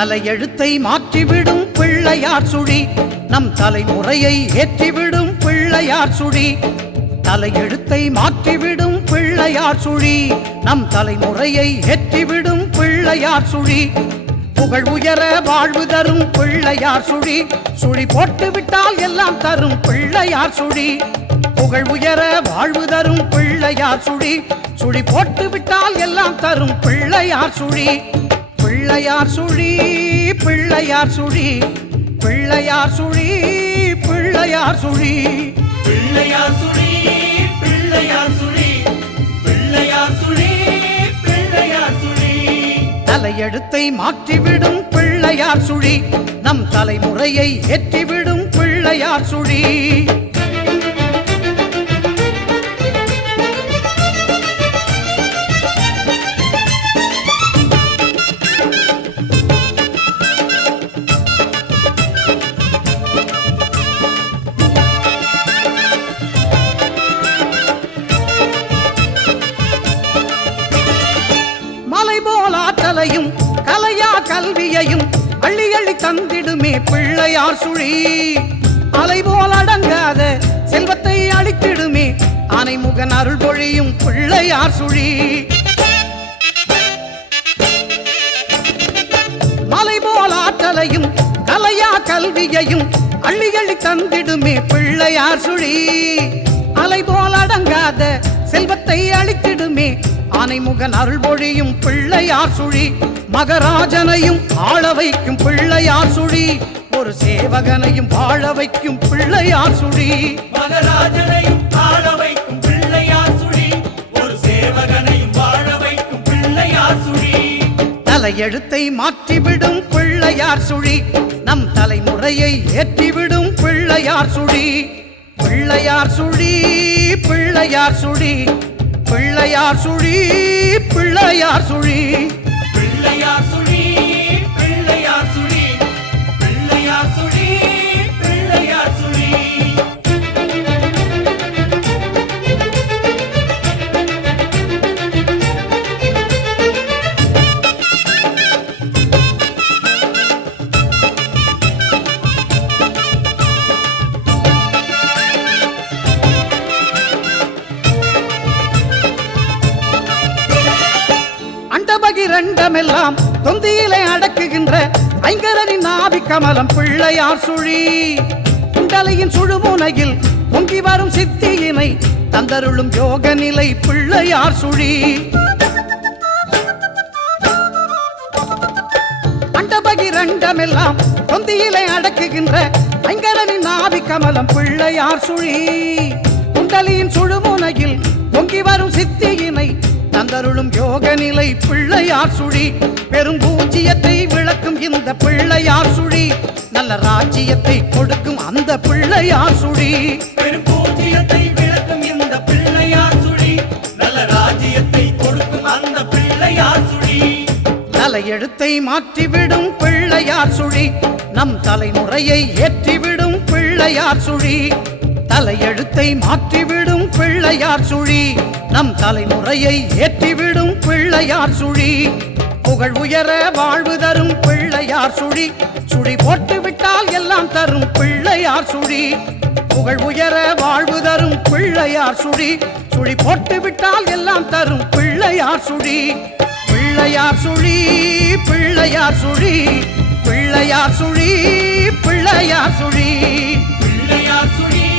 தலையெழுத்தை மாற்றிவிடும் பிள்ளையார் சுழி நம் தலைமுறையை ஏற்றிவிடும் பிள்ளையார் சுழி தலையெழுத்தை மாற்றிவிடும் பிள்ளையார் சுழி நம் தலைமுறையை ஏற்றிவிடும் பிள்ளையார் சுழி புகழ் உயர வாழ்வு தரும் பிள்ளையார் சுழி சுழி போட்டு விட்டால் எல்லாம் தரும் பிள்ளையார் சுழி புகழ் உயர வாழ்வு தரும் பிள்ளையார் சுழி சுழி போட்டு விட்டால் எல்லாம் தரும் பிள்ளையார் சுழி பிள்ளையார் சுழி பிள்ளையார் சுழி பிள்ளையார் சுழி பிள்ளையார் சுழி பிள்ளையார் சுழி பிள்ளையார் சுழி பிள்ளையார் சுழி பிள்ளையார் சுழி தலையெழுத்தை மாற்றிவிடும் பிள்ளையார் சுழி நம் தலைமுறையை ஏற்றிவிடும் பிள்ளையார் சுழி ஆற்றலையும் கலையா கல்வியையும் அள்ளி அள்ளி தந்திடுமே பிள்ளையார் சுழி அலைபோல் அடங்காத செல்வத்தை அளித்திடுமே ஆனைமுகன் அருள் பொழியும் பிள்ளையார் சுழி மலைபோல் ஆற்றலையும் கலையா கல்வியையும் அள்ளி அள்ளி தந்திடுமே பிள்ளையார் சுழி அலைபோல் அடங்காத செல்வத்தை அளித்திடுமே ஆனைமுகன் அருள் பொழியும் பிள்ளையார் சுழி மகராஜனையும் ஆள வைக்கும் பிள்ளையார் சுழி ஒரு சேவகனையும் வாழ வைக்கும் பிள்ளையார் சுழி மகராஜனையும் ஆள வைக்கும் பிள்ளையார் சுழி ஒரு சேவகனையும் வாழ வைக்கும் பிள்ளையார் சுழி தலையெழுத்தை மாற்றிவிடும் பிள்ளையார் சுழி நம் தலைமுறையை ஏற்றிவிடும் பிள்ளையார் சுழி பிள்ளையார் சுழி பிள்ளையார் சுழி பிள்ளையார் சுழி பிள்ளையார் சுழி பிள்ளையார் சுழி பிள்ளையார் சுழி பிள்ளையார் சுழி பிள்ளையார் சுழி இரண்டமெல்லாம் தொந்தியிலே அடக்குகின்ற ஐங்கரனின் நாவி கமலம் பிள்ளையார் சுழி குண்டலையின் சுழுமுனையில் பொங்கி வரும் சித்தியினை தந்தருளும் யோக நிலை பிள்ளையார் சுழி அண்டபகிரண்டமெல்லாம் தொந்தியிலே அடக்குகின்ற ஐங்கரனின் நாவி கமலம் பிள்ளையார் சுழி குண்டலியின் சுழுமுனையில் பொங்கி வரும் சித்தியினை தந்தருளும் யோக நிலை பிள்ளையார் சுழி பெரும் பூஜ்ஜியத்தை விளக்கும் இந்த பிள்ளையார் சுழி நல்ல ராஜ்ஜியத்தை கொடுக்கும் அந்த பிள்ளையார் சுழி பெரும் பூஜ்ஜியத்தை விளக்கும் இந்த பிள்ளையார் சுழி நல்ல ராஜ்ஜியத்தை கொடுக்கும் அந்த பிள்ளையார் சுழி தலையெழுத்தை மாற்றிவிடும் பிள்ளையார் சுழி நம் தலைமுறையை ஏற்றிவிடும் பிள்ளையார் சுழி தலையெழுத்தை மாற்றிவிடும் பிள்ளையார் சுழி நம் தலைமுறையை ஏற்றிவிடும் பிள்ளையார் சுழி புகழ் உயர வாழ்வு தரும் பிள்ளையார் சுழி சுழி போட்டு விட்டால் எல்லாம் தரும் பிள்ளையார் சுழி புகழ் உயர வாழ்வு தரும் பிள்ளையார் சுழி சுழி போட்டு விட்டால் எல்லாம் தரும் பிள்ளையார் சுழி பிள்ளையார் சுழி பிள்ளையார் சுழி பிள்ளையார் சுழி பிள்ளையார் சுழி பிள்ளையார் சுழி